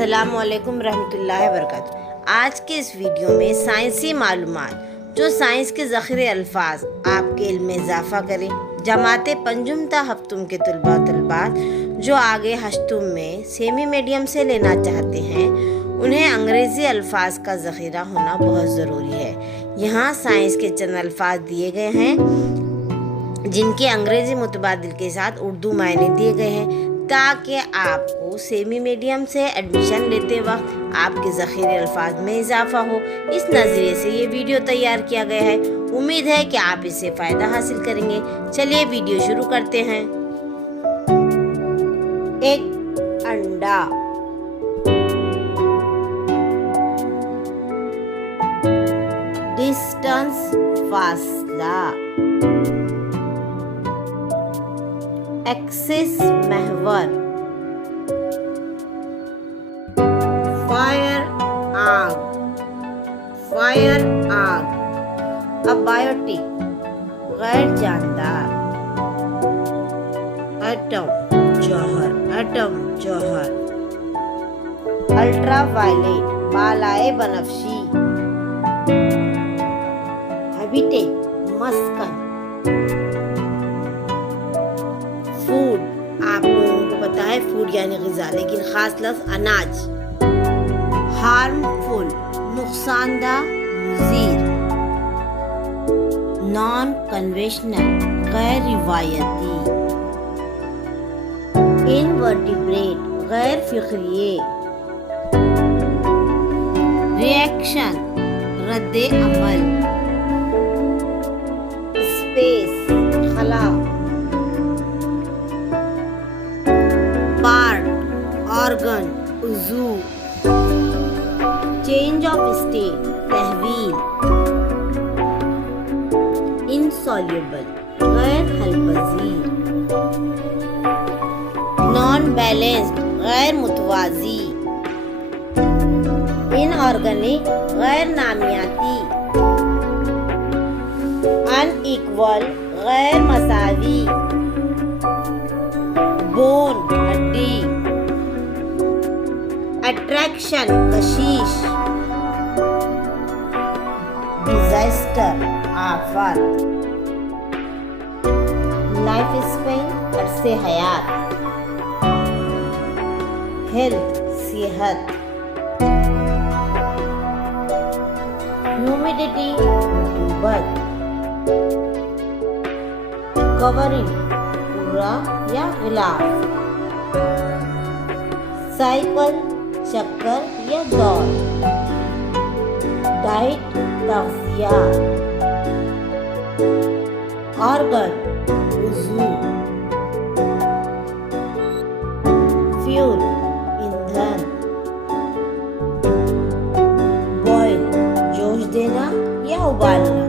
अस्सलामुअलैकुम रहमतुल्लाहि वबरकातुहू। आज के इस वीडियो में साइंसी मालूमात जो साइंस के ज़ख़ीरे अल्फाज आपके इल्म में इजाफ़ा करें। जमाते पंजुम ता हफ्तुम के तलबा तलबात जो आगे हश्तुम में सेमी मीडियम से लेना चाहते हैं, उन्हें अंग्रेज़ी अल्फाज का ज़ख़ीरा होना बहुत ज़रूरी है। यहाँ साइंस के चंद अल्फाज दिए गए हैं जिनके अंग्रेज़ी मुतबादिल के साथ उर्दू मायने दिए गए हैं, ताकि आपको सेमी मीडियम से एडमिशन लेते वक्त आपके ज़ख़ीरे अल्फाज में इजाफ़ा हो। इस नज़रिए से ये वीडियो तैयार किया गया है। उम्मीद है कि आप इससे फ़ायदा हासिल करेंगे। चलिए वीडियो शुरू करते हैं। एक अंडा, डिस्टेंस फासला, एक्सिस महवर, फायर आग, अबायोटिक गैर जानदार, एटम जौहर, अल्ट्रा वायलेट बालाए बनफशी, हैबिटेट मस्कन, फूड आप लोगों को पता है फूड यानी ग़िज़ा, लेकिन ख़ास लफ्ज़ अनाज। हार्मफुल नुकसानदा, मुज़ीर, नॉन कन्वेंशनल गैर रिवायती, इनवर्टिब्रेट गैर फ़िक्रिये, रिएक्शन रद्दे अमल, स्पेस खला, पार्ट ऑर्गन उज़ू, चेंज ऑफ स्टेट तहवील, इनसॉल्युबल गैर हलपजीर, नॉन बैलेंस्ड गैर मुतवाज़ी, इनऑर्गेनिक गैर नामियाती, अनइक्वल गैर मसावी, बोन हड्डी, अट्रैक्शन कशिश, डिजास्टर आफत, लाइफ स्पेन अरसे हयात, हेल्थ सेहत, ह्यूमिडिटी रतूबत, कवरिंग पूरा या गिलाफ, साइकिल चक्कर या दौड़, डाइट तग़ज़िया, ऑर्गन उज़ू, फ्यूल ईंधन, बॉयल जोश देना या उबालना,